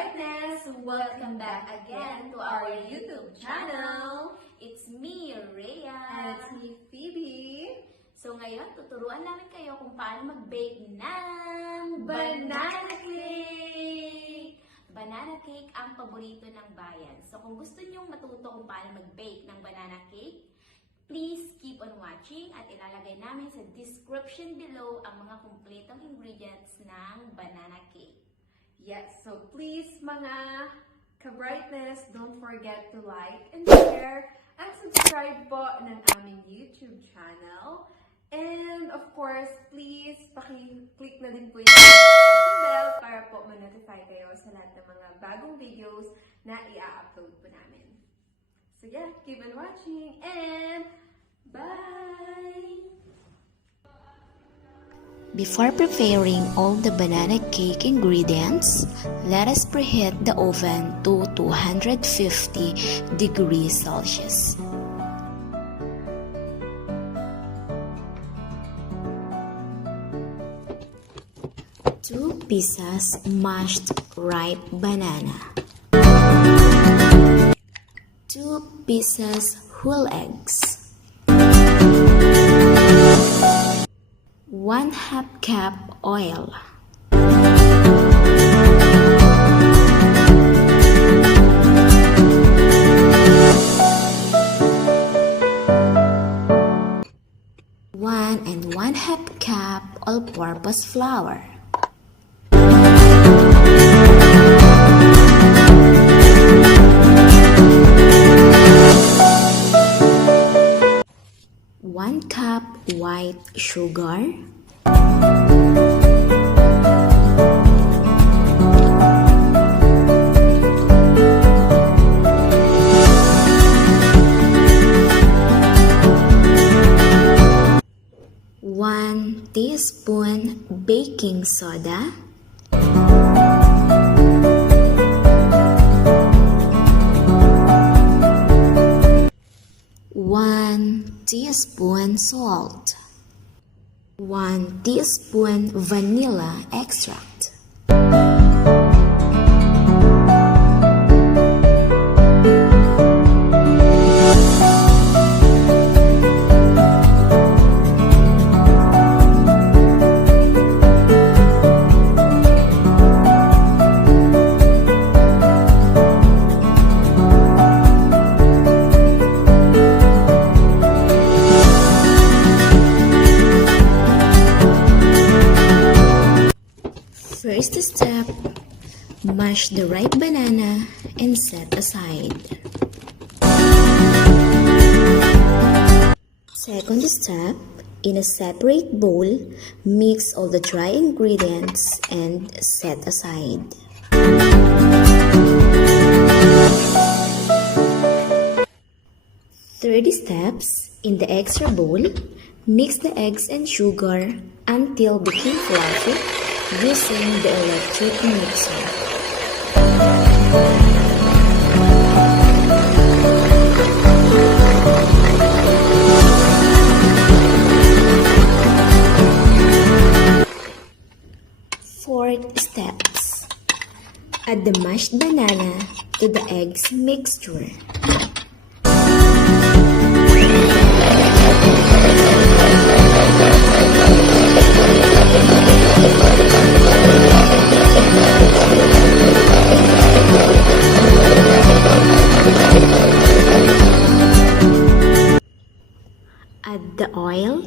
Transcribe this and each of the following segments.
brightness! Welcome back again to our YouTube channel. It's me, Rhea. And it's me, Phoebe. So ngayon, tuturuan namin kayo kung paano mag-bake ng Banana cake! Banana cake ang paborito ng bayan. So kung gusto nyong matuto kung paano mag-bake ng banana cake, please keep on watching at ilalagay namin sa description below ang mga kumpletong ingredients ng banana cake. Yes, so please mga ka-brightness, don't forget to like and share and subscribe po ng aming YouTube channel. And of course, please paki-click na din po yung notification bell para po ma-notify kayo sa lahat ng mga bagong videos na i-upload po namin. So yeah, keep on watching and bye! Before preparing all the banana cake ingredients, let us preheat the oven to 250 degrees Celsius. Two pieces mashed ripe banana. 2 pieces whole eggs. 1/2 cup oil. One and 1/2 cup all-purpose flour. One cup white sugar. 1 teaspoon baking soda. 1 teaspoon salt. 1 teaspoon vanilla extract. First step, mash the ripe banana and set aside. Second step, in a separate bowl, mix all the dry ingredients and set aside. Third steps, in the extra bowl, mix the eggs and sugar until become fluffy using the electric mixer. Fourth steps. Add the mashed banana to the eggs mixture. Add the oil.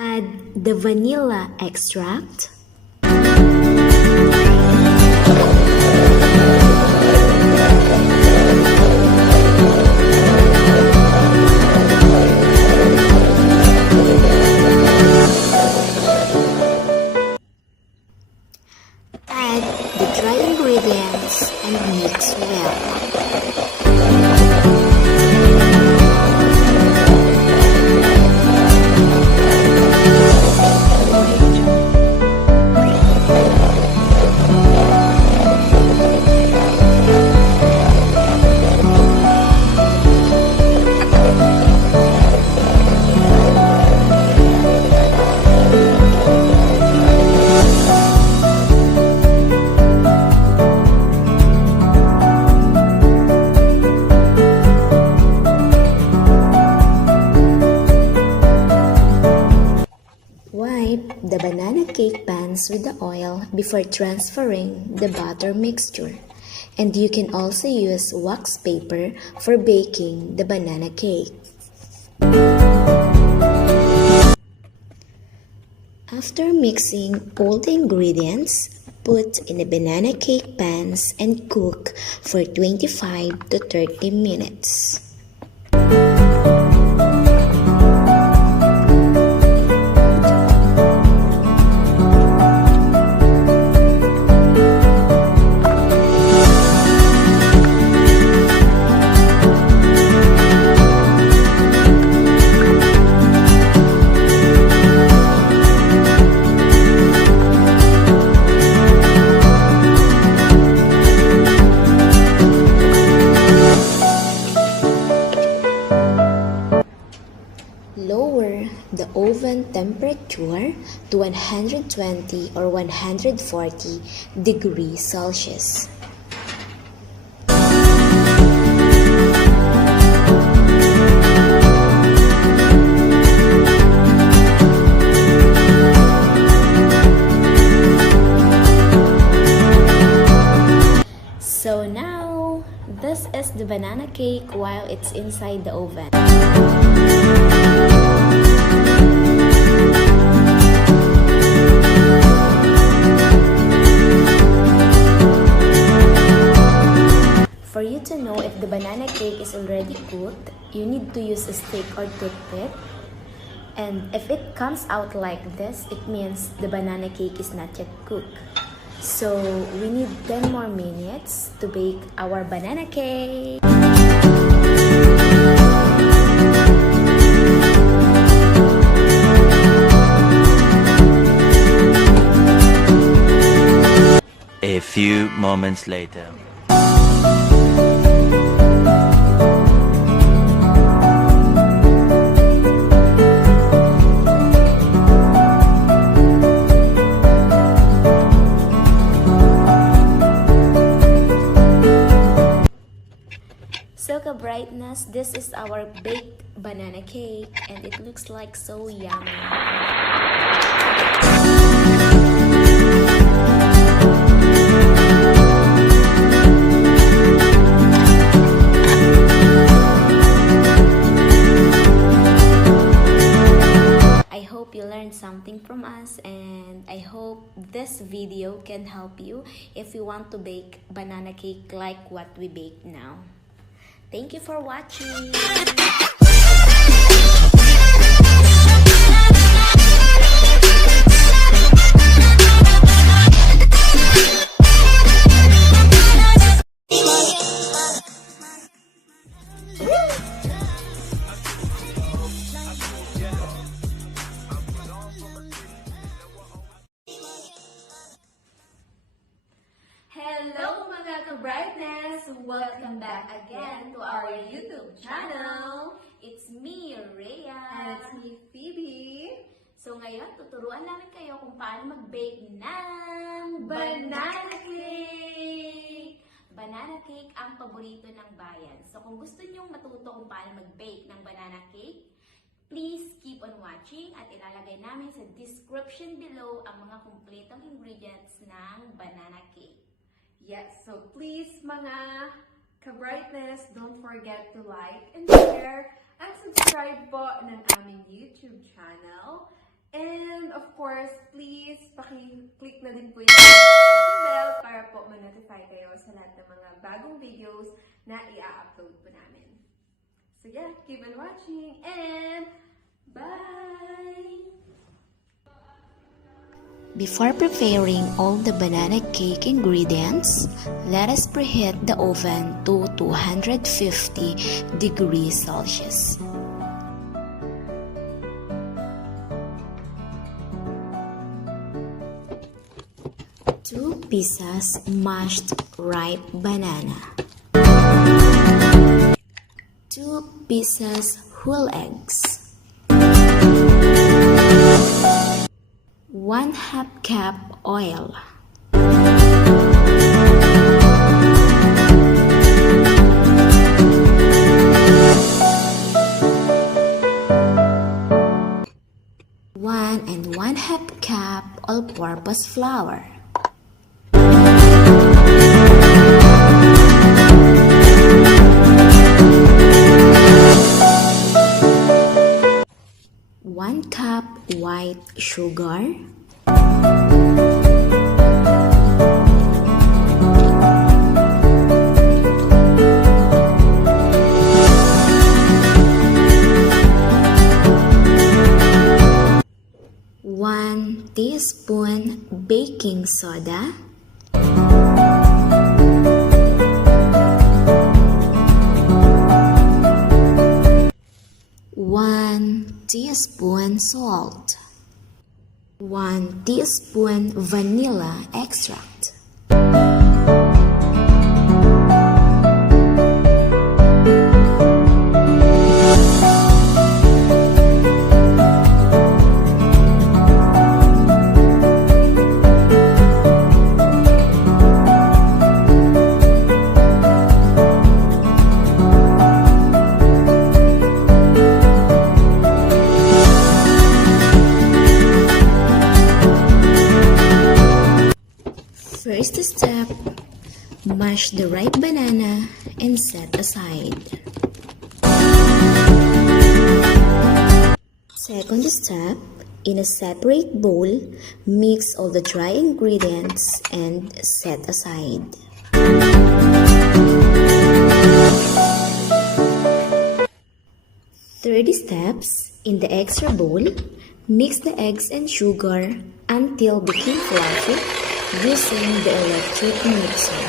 Add the vanilla extract. Add the dry ingredients and mix well. Wipe the banana cake pans with the oil before transferring the batter mixture. And you can also use wax paper for baking the banana cake. After mixing all the ingredients, put in the banana cake pans and cook for 25 to 30 minutes. Lower the oven temperature to 120 or 140 degrees Celsius. So now, this is the banana cake while it's inside the oven. For you to know if the banana cake is already cooked, you need to use a stick or toothpick. And if it comes out like this, it means the banana cake is not yet cooked. So we need 10 more minutes to bake our banana cake. A few moments later. So ka-brightness, this is our baked banana cake and it looks like so yummy. I hope you learned something from us, and I hope this video can help you if you want to bake banana cake like what we baked now. Thank you for watching. Hello mga ka-brightness! Welcome back again to our YouTube channel. It's me, Rhea. And it's me, Phoebe. So ngayon, tuturuan namin kayo kung paano mag-bake ng Banana cake! Banana cake ang paborito ng bayan. So kung gusto nyong matuto kung paano mag-bake ng banana cake, please keep on watching at ilalagay namin sa description below ang mga kumpletong ingredients ng banana cake. Yes, so please mga ka-brightness, don't forget to like and share and subscribe po ng aming YouTube channel. And of course, please paki-click na din po yung notification bell para po ma-notify kayo sa lahat ng mga bagong videos na i-upload po namin. So yeah, keep on watching and bye! Before preparing all the banana cake ingredients, let us preheat the oven to 250 degrees Celsius. Two pieces mashed ripe banana. 2 pieces whole eggs. 1/2 cup oil. 1 1 1/2 cup all-purpose flour. 1 cup white sugar. 1 teaspoon baking soda. 1 teaspoon salt. 1 teaspoon vanilla extract. First step, mash the ripe banana and set aside. Second step, in a separate bowl, mix all the dry ingredients and set aside. Third steps, in the extra bowl, mix the eggs and sugar until become fluffy using the electric mixer.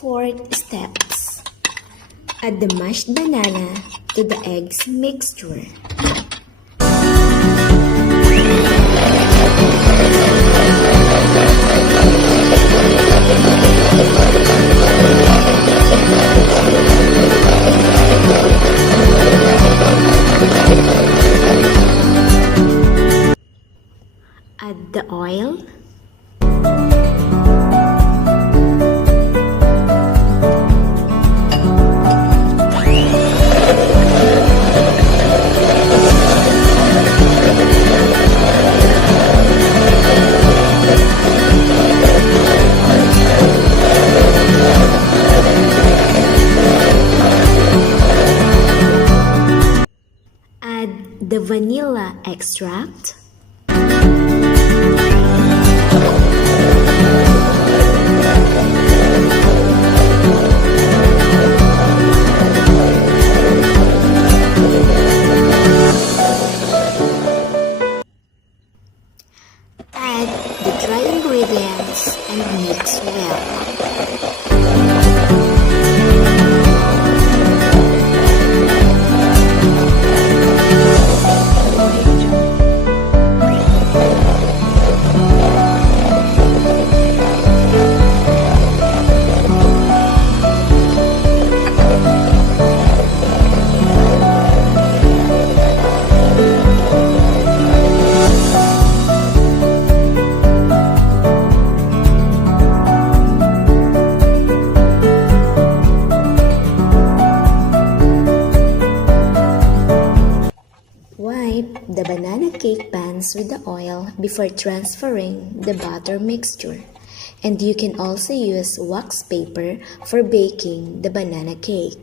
Fourth steps, add the mashed banana to the eggs mixture. Add the oil. Add the vanilla extract. Add the dry ingredients and mix well. Wipe the banana cake pans with the oil before transferring the batter mixture. And you can also use wax paper for baking the banana cake.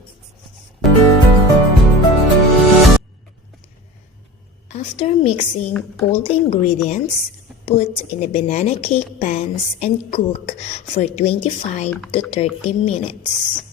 After mixing all the ingredients, put in the banana cake pans and cook for 25 to 30 minutes.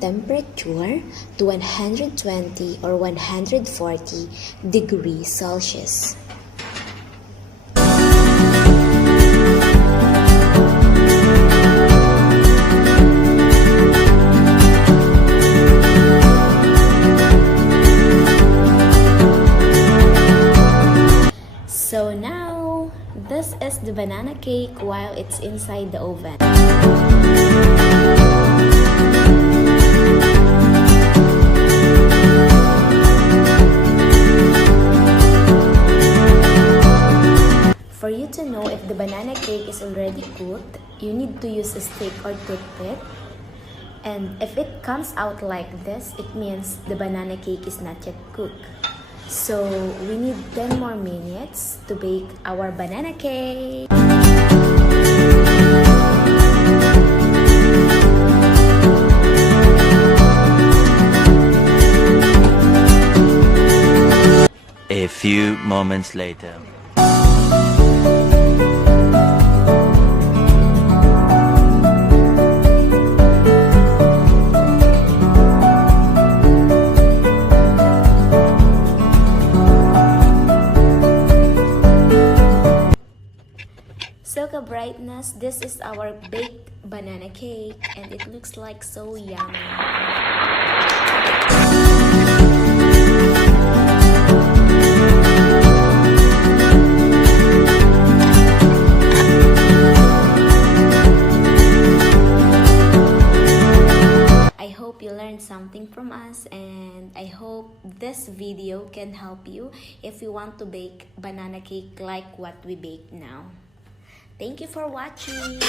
temperature to 120 or 140 degrees Celsius. So now, this is the banana cake while it's inside the oven. For you to know if the banana cake is already cooked, you need to use a stick or toothpick. And if it comes out like this, it means the banana cake is not yet cooked. So we need 10 more minutes to bake our banana cake. A few moments later. So ka-brightness, this is our baked banana cake and it looks like so yummy. I hope you learned something from us and I hope this video can help you if you want to bake banana cake like what we baked now. Thank you for watching.